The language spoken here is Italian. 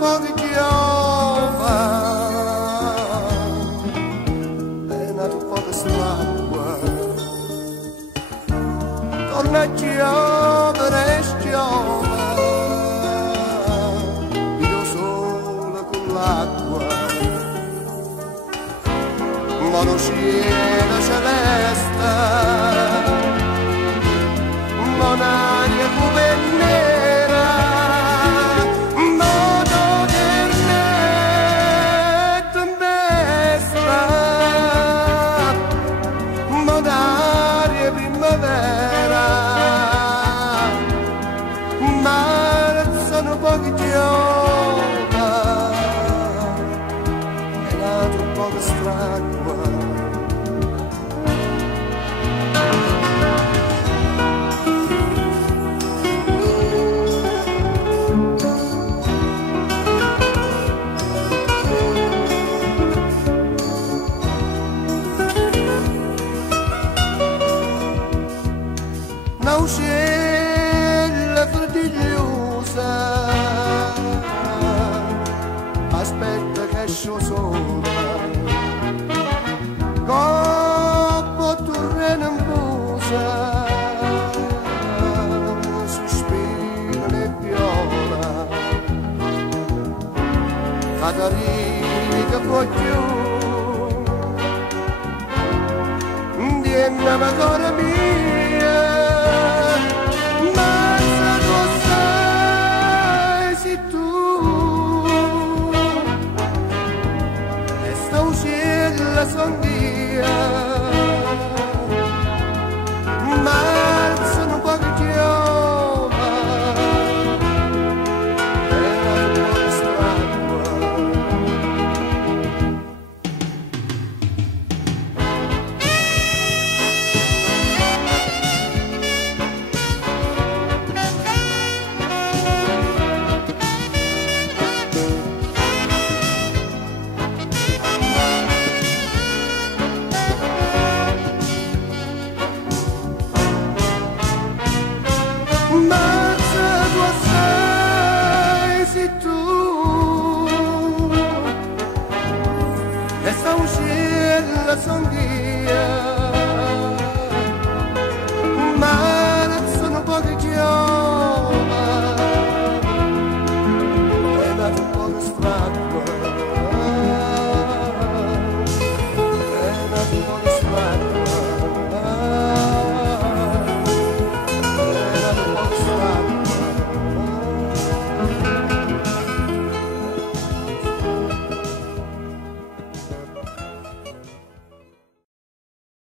pochi giovani è nato poco stracqua torna a giovane e giovane io solo con l'acqua ma lo cielo celeste ma un'aria come nera modo del tempesta ma un'aria primavera ma sono pochi giorni è nato poco stracqua. Un'uccella fratigliosa aspetta che esce sola coppo turrena in posa sospira le viola Catarina può più Indiana ma ancora mia